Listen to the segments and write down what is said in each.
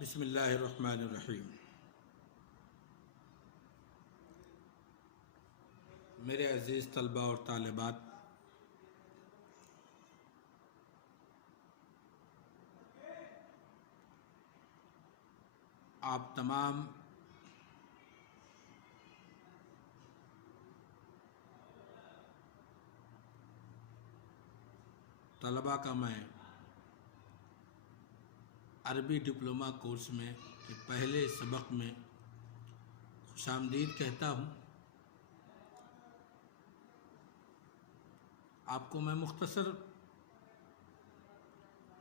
بسم اللہ الرحمن الرحیم۔ میرے عزیز طلباء اور طالبات، آپ تمام طلباء کا میں عربی ڈپلومہ کورس میں کے پہلے سبق میں خوش آمدید کہتا ہوں۔ آپ کو میں مختصر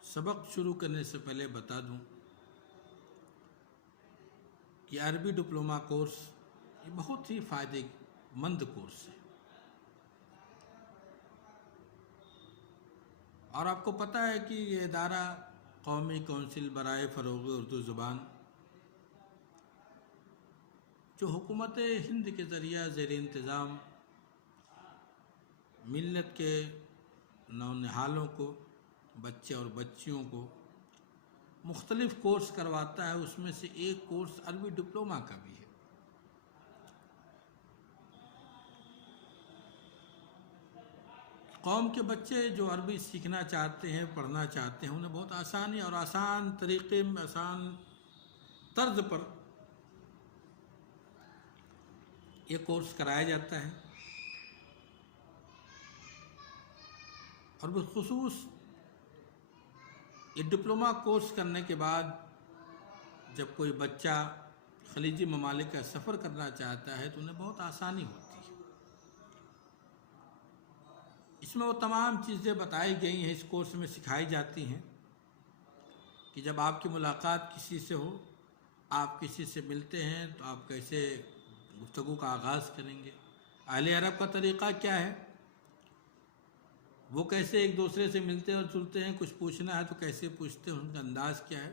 سبق شروع کرنے سے پہلے بتا دوں کہ عربی ڈپلومہ کورس یہ بہت ہی فائدہ مند کورس ہے، اور آپ کو پتہ ہے کہ یہ ادارہ قومی کونسل برائے فروغ اردو زبان جو حکومت ہند کے ذریعہ زیر انتظام ملت کے نونہالوں کو، بچے اور بچیوں کو مختلف کورس کرواتا ہے، اس میں سے ایک کورس عربی ڈپلومہ کا بھی ہے۔ قوم کے بچے جو عربی سیکھنا چاہتے ہیں، پڑھنا چاہتے ہیں، انہیں بہت آسانی اور آسان طریقے میں، آسان طرز پر یہ کورس کرایا جاتا ہے، اور بالخصوص یہ ڈپلومہ کورس کرنے کے بعد جب کوئی بچہ خلیجی ممالک کا سفر کرنا چاہتا ہے تو انہیں بہت آسانی ہوتی ہے۔ اس میں وہ تمام چیزیں بتائی گئی ہیں، اس کورس میں سکھائی جاتی ہیں کہ جب آپ کی ملاقات کسی سے ہو، آپ کسی سے ملتے ہیں تو آپ کیسے گفتگو کا آغاز کریں گے، اہل عرب کا طریقہ کیا ہے، وہ کیسے ایک دوسرے سے ملتے اور جلتے ہیں، کچھ پوچھنا ہے تو کیسے پوچھتے ہیں، ان کا انداز کیا ہے۔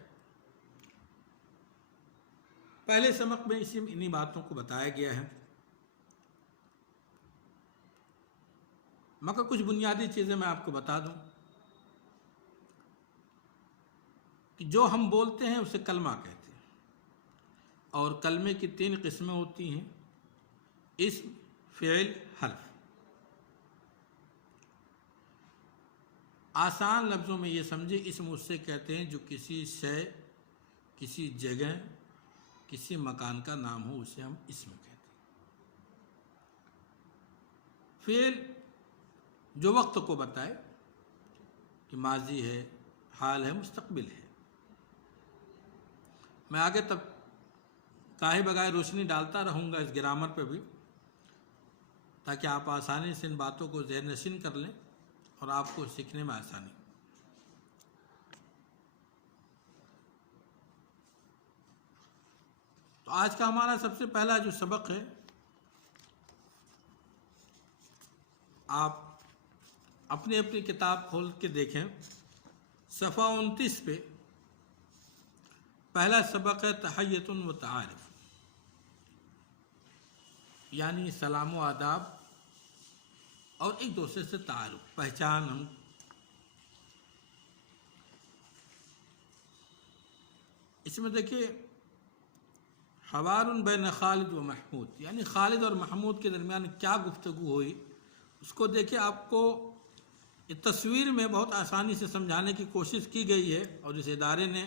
پہلے سبق میں انہی باتوں کو بتایا گیا ہے، مگر کچھ بنیادی چیزیں میں آپ کو بتا دوں کہ جو ہم بولتے ہیں اسے کلمہ کہتے ہیں، اور کلمے کی 3 قسمیں ہوتی ہیں: اسم، فعل، حرف۔ آسان لفظوں میں یہ سمجھے، اسم اس سے کہتے ہیں جو کسی شے، کسی جگہ، کسی مکان کا نام ہو، اسے ہم اسم کہتے ہیں۔ فعل جو وقت کو بتائے کہ ماضی ہے، حال ہے، مستقبل ہے۔ میں آگے تب کاہے بغیر روشنی ڈالتا رہوں گا اس گرامر پہ بھی، تاکہ آپ آسانی سے ان باتوں کو ذہن نشین کر لیں اور آپ کو سیکھنے میں آسانی۔ تو آج کا ہمارا سب سے پہلا جو سبق ہے، آپ اپنی اپنی کتاب کھول کے دیکھیں، صفحہ 29 پہ پہلا سبق ہے تحیۃ و تعارف، یعنی سلام و آداب اور ایک دوسرے سے تعارف، پہچان۔ ہم اس میں دیکھیے، حوار بین خالد و محمود، یعنی خالد اور محمود کے درمیان کیا گفتگو ہوئی، اس کو دیکھیں۔ آپ کو یہ تصویر میں بہت آسانی سے سمجھانے کی کوشش کی گئی ہے، اور اس ادارے نے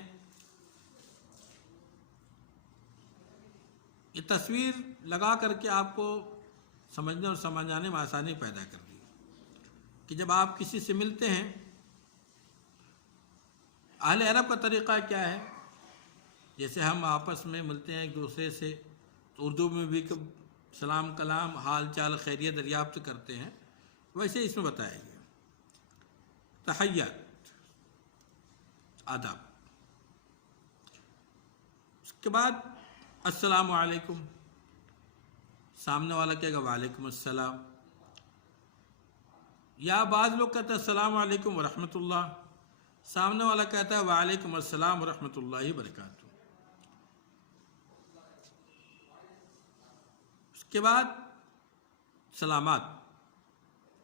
یہ تصویر لگا کر کے آپ کو سمجھنے اور سمجھانے میں آسانی پیدا کر دی کہ جب آپ کسی سے ملتے ہیں، اہل عرب کا طریقہ کیا ہے، جیسے ہم آپس میں ملتے ہیں ایک دوسرے سے تو اردو میں بھی سلام کلام، حال چال، خیریت دریافت کرتے ہیں، ویسے اس میں بتایا گیا تحیات، آداب۔ اس کے بعد السلام علیکم، سامنے والا کہے گا وعلیکم السلام، یا بعض لوگ کہتے ہیں السلام علیکم ورحمۃ اللہ، سامنے والا کہتا ہے وعلیکم السلام ورحمۃ اللہ وبرکاتہ۔ اس کے بعد سلامات،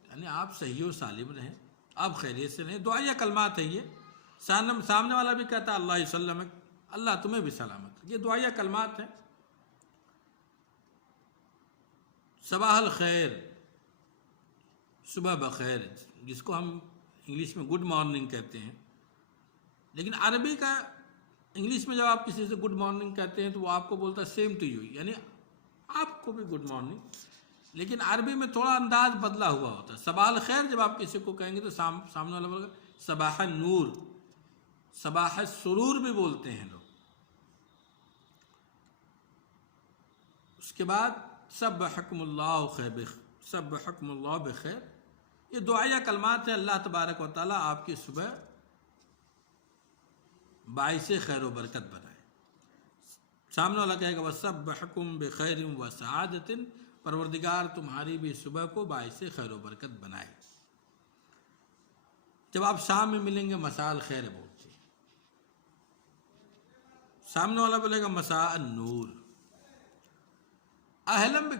یعنی آپ صحیح و سالم رہیں، آپ خیریت سے رہیں، دعائیہ کلمات ہیں یہ۔ سامنے والا بھی کہتا ہے اللہ یسلمک، اللہ تمہیں بھی سلامت. یہ دعائیہ کلمات ہیں. صباح الخیر، صبح بخیر، جس کو ہم انگلش میں گڈ مارننگ کہتے ہیں. لیکن عربی کا انگلش میں جب آپ کسی سے گڈ مارننگ کہتے ہیں تو وہ آپ کو بولتا ہے سیم ٹو یو، یعنی آپ کو بھی گڈ مارننگ. لیکن عربی میں تھوڑا انداز بدلا ہوا ہوتا ہے. صباح الخیر جب آپ کسی کو کہیں گے تو سامنے والا بولے گا صباح النور، صباح السرور بھی بولتے ہیں لوگ. اس کے بعد سبحکم اللہ خیر، سبحکم اللہ بخیر. یہ دعائیہ کلمات ہیں. اللہ تبارک و تعالیٰ آپ کی صبح باعث خیر و برکت بنائے. سامنے والا کہے گا وَسَبَّحَكُمْ بِخَيْرٍ وَسَعَادَةٍ، پروردگار تمہاری بھی صبح کو باعث خیر و برکت بنائے. جب آپ شام میں ملیں گے مساء الخیر بولتے ہیں. سامنے والا بولے گا مساء النور. اہلم،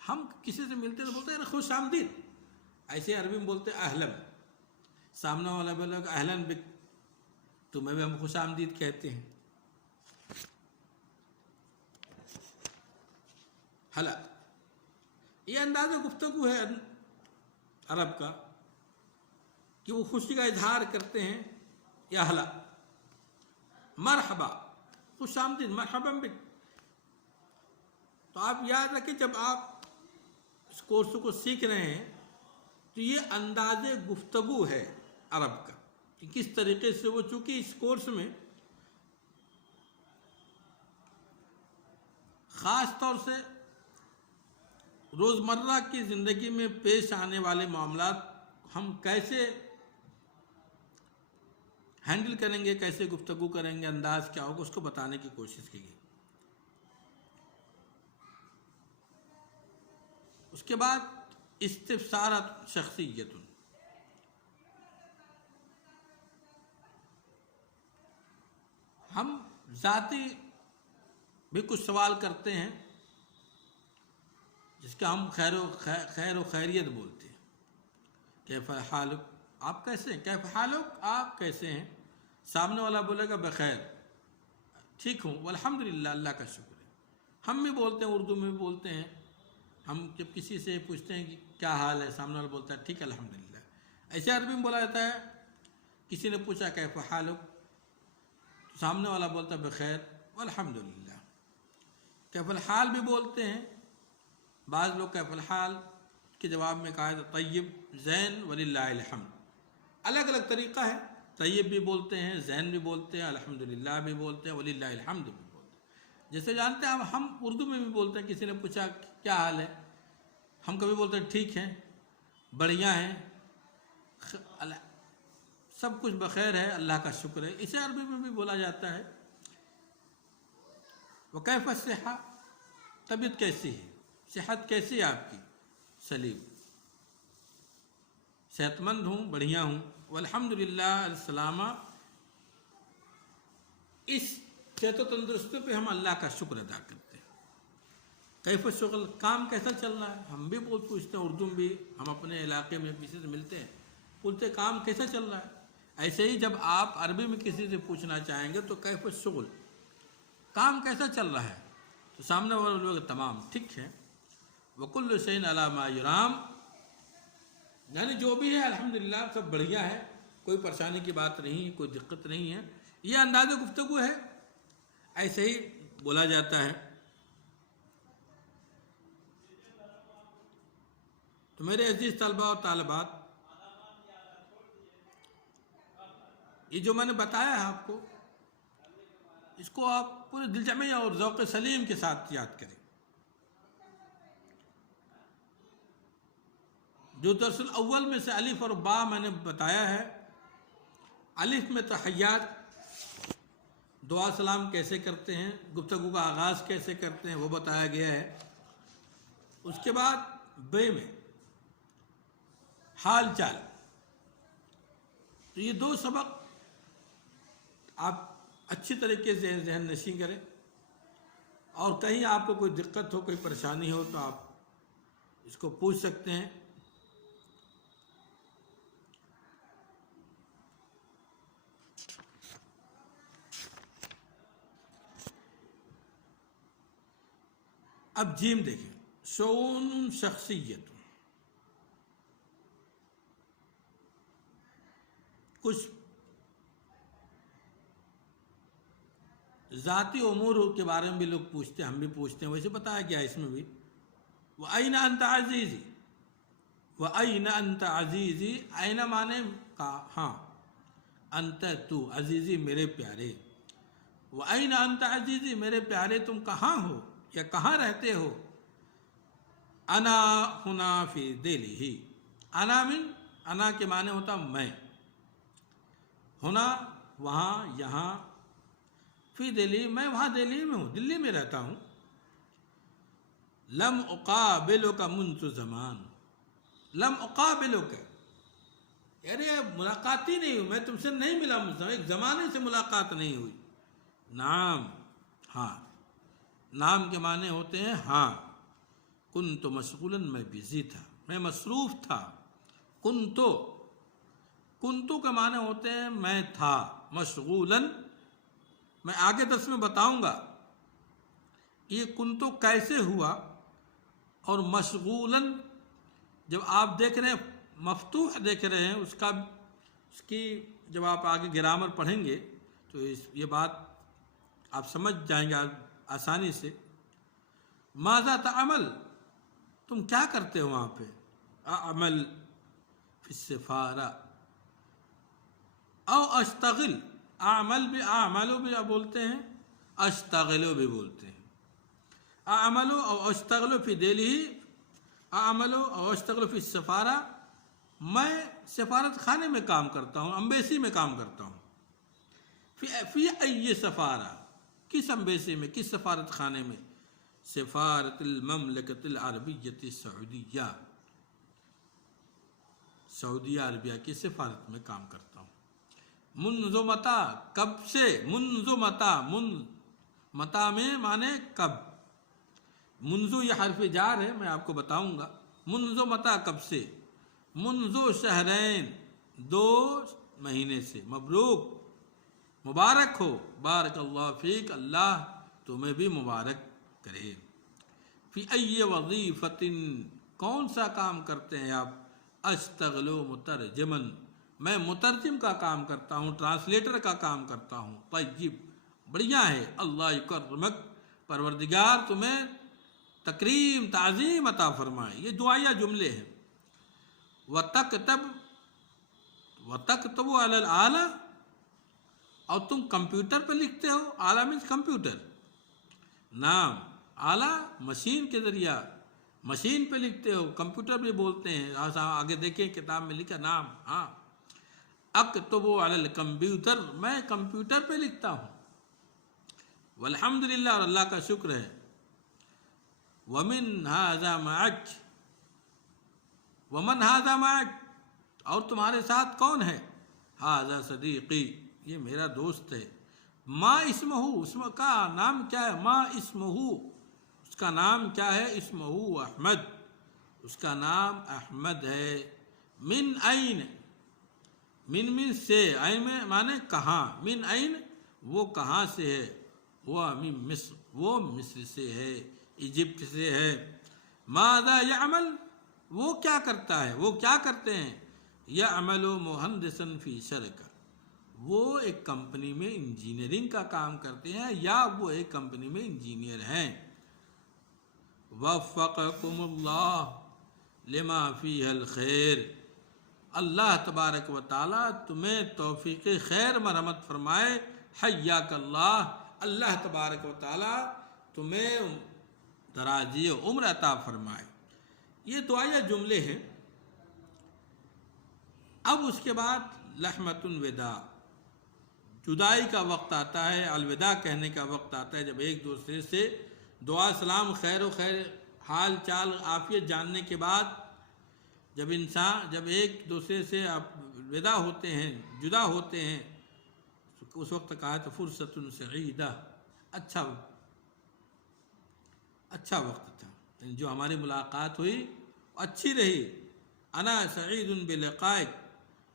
ہم کسی سے ملتے ہیں تو بولتے ہیں خوش آمدید، ایسے عربی میں بولتے ہیں اہلم. سامنے والا بولے گا اہلن بک، تمہیں بھی ہم خوش آمدید کہتے ہیں. ہلا، یہ انداز گفتگو ہے عرب کا کہ وہ خوشی کا اظہار کرتے ہیں. یا ہلا، مرحبا، خوش آمدید، مرحبا بک. تو آپ یاد رکھیں جب آپ اس کورس کو سیکھ رہے ہیں تو یہ انداز گفتگو ہے عرب کا کہ کس طریقے سے وہ، چونکہ اس کورس میں خاص طور سے روزمرہ کی زندگی میں پیش آنے والے معاملات ہم کیسے ہینڈل کریں گے، کیسے گفتگو کریں گے، انداز کیا ہوگا، اس کو بتانے کی کوشش کی گئی. اس کے بعد استفسارات شخصیت، ہم ذاتی بھی کچھ سوال کرتے ہیں جس کا ہم خیر و خیریت بولتے ہیں. کیف حالک، آپ کیسے ہیں، کیف حالک، آپ کیسے ہیں. سامنے والا بولے گا بخیر، ٹھیک ہوں، والحمدللہ، اللہ کا شکر ہے. ہم بھی بولتے ہیں، اردو میں بھی بولتے ہیں. ہم جب کسی سے پوچھتے ہیں کہ کیا حال ہے، سامنے والا بولتا ہے ٹھیک ہے الحمدللہ. ایسے عربی میں بولا جاتا ہے، کسی نے پوچھا کیف حالک، سامنے والا بولتا ہے بخیر والحمدللہ. کیف الحال بھی بولتے ہیں. بعض لوگ کیف الحال کے جواب میں کہا ہے طیب، زین، وللہ الحمد. الگ الگ طریقہ ہے. طیب بھی بولتے ہیں، زین بھی بولتے ہیں، الحمدللہ بھی بولتے ہیں، وللہ الحمد بھی بولتے ہیں. جیسے جانتے ہیں ہم اردو میں بھی بولتے ہیں. کسی نے پوچھا کیا حال ہے، ہم کبھی بولتے ہیں ٹھیک ہے، بڑھیا ہے، سب کچھ بخیر ہے، اللہ کا شکر ہے. اسے عربی میں بھی بولا جاتا ہے. وکیف الصحہ، طبیعت کیسی ہے، صحت کیسی ہے آپ کی، سلیم، صحت مند ہوں، بڑھیا ہوں. والحمدللہ، السلامہ، اس صحت و تندرستی پہ ہم اللہ کا شکر ادا کرتے ہیں. کیف الشغل، کام کیسا چل رہا ہے، ہم بھی بہت پوچھتے ہیں. اردو بھی ہم اپنے علاقے میں کسی سے ملتے ہیں، بولتے کام کیسا چل رہا ہے. ایسے ہی جب آپ عربی میں کسی سے پوچھنا چاہیں گے تو کیف الشغل، کام کیسا چل رہا ہے، تو سامنے والے لوگ تمام ٹھیک ہے. وکل شیء علی ما یرام، یعنی جو بھی ہے الحمدللہ سب بڑھیا ہے، کوئی پریشانی کی بات نہیں، کوئی دقت نہیں ہے. یہ انداز گفتگو ہے، ایسے ہی بولا جاتا ہے. تو میرے عزیز طلباء اور طالبات، یہ جو میں نے بتایا ہے آپ کو، اس کو آپ پورے دل جمعی اور ذوق سلیم کے ساتھ یاد کریں. جو درس الاول میں سے الف اور با میں نے بتایا ہے، الف میں تحیات، دعا سلام کیسے کرتے ہیں، گفتگو کا آغاز کیسے کرتے ہیں، وہ بتایا گیا ہے. اس کے بعد بے میں حال چال. تو یہ دو سبق آپ اچھی طریقے سے ذہن نشین کریں، اور کہیں آپ کو کوئی دقت ہو، کوئی پریشانی ہو تو آپ اس کو پوچھ سکتے ہیں. اب جیم دیکھیں، شؤون شخصیت، کچھ ذاتی امور کے بارے میں بھی لوگ پوچھتے ہیں، ہم بھی پوچھتے ہیں، ویسے بتایا گیا اس میں بھی وَأَيْنَ أَنْتَ عَزِيزِ، وَأَيْنَ أَنْتَ عَزِيزِ، أَيْنَ مانے کہاں، أَنْتَ تو، عزیزی میرے پیارے، وَأَيْنَ أَنْتَ عَزِيزِ میرے پیارے تم کہاں ہو یا کہاں رہتے ہو، انا ہنا فی دِلِهِ، انا من، انا کے معنی ہوتا میں، ہونا وہاں، یہاں، فی دلی میں وہاں دلی میں ہوں، دلی میں رہتا ہوں، لم اقابلک منذ زمان، لم اقابلک یعنی ملاقات ہی نہیں ہوئی، میں تم سے نہیں ملا، ایک زمانے سے ملاقات نہیں ہوئی، نعم ہاں، نام کے معنی ہوتے ہیں ہاں، کنت مشغولا میں بزی تھا، میں مصروف تھا، کنتو کے معنی ہوتے ہیں میں تھا، مشغولاً میں آگے درس میں بتاؤں گا یہ کنتو کیسے ہوا، اور مشغولاً جب آپ دیکھ رہے ہیں مفتوح دیکھ رہے ہیں اس کی جب آپ آگے گرامر پڑھیں گے تو یہ بات آپ سمجھ جائیں گے آسانی سے، ماذا تعمل تم کیا کرتے ہو وہاں پہ، اعمل فی السفارہ، او اشتغل، اعمل بھی اعملو بھی بولتے ہیں، اشتغلو بھی بولتے ہیں، اعملو او اشتغلو فی دہلی، اعملو او اشتغلو فی السفارہ، میں سفارت خانے میں کام کرتا ہوں، امبیسی میں کام کرتا ہوں، فی ای سفارہ، کس امبیسی میں، کس سفارت خانے میں، سفارت المملکت العربیۃ السعودیہ، سعودیہ عربیہ کی سفارت میں کام کرتا ہوں، منذ متا، کب سے، منذ متا، متا میں مانے کب، منذ یہ حرف جار ہے میں آپ کو بتاؤں گا، منذ متا کب سے، منذ شہرین 2 مہینے سے، مبروک مبارک ہو، بارک اللہ فیک، اللہ تمہیں بھی مبارک کرے، فی ای وظیفۃ کون سا کام کرتے ہیں آپ، اشتغلو مترجمن میں مترجم کا کام کرتا ہوں، ٹرانسلیٹر کا کام کرتا ہوں، طیب بڑھیا ہے، اللہ یکرمک پروردگار تمہیں تکریم تعظیم عطا فرمائے، یہ دعائیہ جملے ہیں، وَتَكْتَبُ عَلَى الْآلَةِ اور تم کمپیوٹر پہ لکھتے ہو، آلہ مینس کمپیوٹر، نام آلہ مشین کے ذریعہ، مشین پہ لکھتے ہو، کمپیوٹر بھی بولتے ہیں، آگے دیکھیں کتاب میں لکھا نام، ہاں، اکتب علی الکمپیوٹر میں کمپیوٹر پہ لکھتا ہوں، والحمدللہ اور اللہ کا شکر ہے، ومن ھذا معک، ومن ھذا معک اور تمہارے ساتھ کون ہے، ھذا صدیقی یہ میرا دوست ہے، ما اسمہ اس کا نام کیا ہے، ما اسمہ اس کا نام کیا ہے، اسمہ احمد اس کا نام احمد ہے، من این من سے، این میں مانے کہاں، من این وہ کہاں سے ہے، وہ من مصر وہ مصر سے ہے، ایجپٹ سے ہے، ماذا یعمل وہ کیا کرتا ہے، وہ کیا کرتے ہیں، یعمل مہندسا فی شرکہ وہ ایک کمپنی میں انجینئرنگ کا کام کرتے ہیں، یا وہ ایک کمپنی میں انجینئر ہیں، وفقکم اللہ لما فیہ الخیر اللہ تبارک و تعالیٰ تمہیں توفیق خیر مرحمت فرمائے، حیاک اللہ اللہ تبارک و تعالیٰ تمہیں درازی عمر عطا فرمائے، یہ دعائیہ جملے ہیں۔ اب اس کے بعد لحمۃ الوداع، جدائی کا وقت آتا ہے، الوداع کہنے کا وقت آتا ہے، جب ایک دوسرے سے دعا سلام خیر و خیر حال چال عافیت جاننے کے بعد جب ایک دوسرے سے الوداع ہوتے ہیں، جدا ہوتے ہیں، اس وقت کہا تو فرصت سعیدہ اچھا وقت تھا، جو ہماری ملاقات ہوئی اچھی رہی، انا سعید بلقائک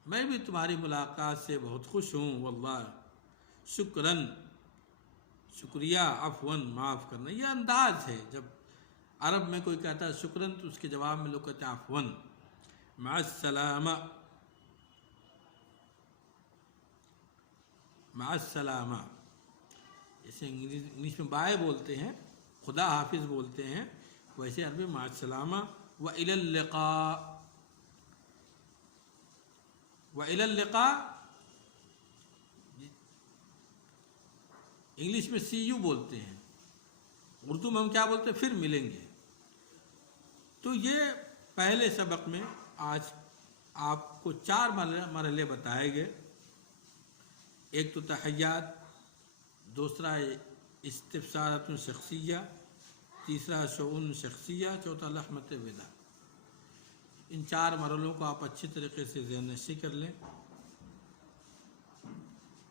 میں بھی تمہاری ملاقات سے بہت خوش ہوں، واللہ شکراً شکریہ، عفواً معاف کرنا، یہ انداز ہے جب عرب میں کوئی کہتا ہے شکرن تو اس کے جواب میں لوگ کہتے ہیں عفون. مع السلامہ، مع السلامہ. جیسے انگلش میں بائے بولتے ہیں، خدا حافظ بولتے ہیں، ویسے عربی مع السلامہ. وإلی اللقاء، وإلی اللقاء انگلش میں سی یو بولتے ہیں، اردو میں ہم کیا بولتے ہیں؟ پھر ملیں گے. تو یہ پہلے سبق میں آج آپ کو 4 مرحلے بتائے گئے. ایک تو تحیات، دوسرا استفسارات شخصیہ، تیسرا شؤون شخصیہ، چوتھا لحمت ودا. ان 4 مرحلوں کو آپ اچھی طریقے سے ذہن نشی کر لیں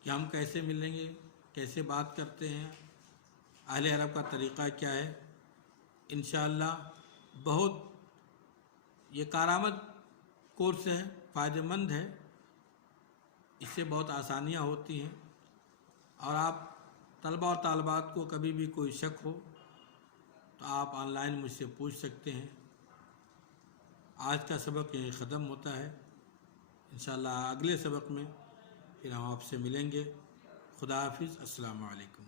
کہ ہم کیسے ملیں گے، کیسے بات کرتے ہیں، اہل عرب کا طریقہ کیا ہے. انشاءاللہ بہت یہ کارآمد کورس ہے، فائدہ مند ہے، اس سے بہت آسانیاں ہوتی ہیں. اور آپ طلبہ اور طالبات کو کبھی بھی کوئی شک ہو تو آپ آن لائن مجھ سے پوچھ سکتے ہیں. آج کا سبق یہیں ختم ہوتا ہے. انشاءاللہ اگلے سبق میں پھر ہم آپ سے ملیں گے. خدا حافظ. السلام علیکم.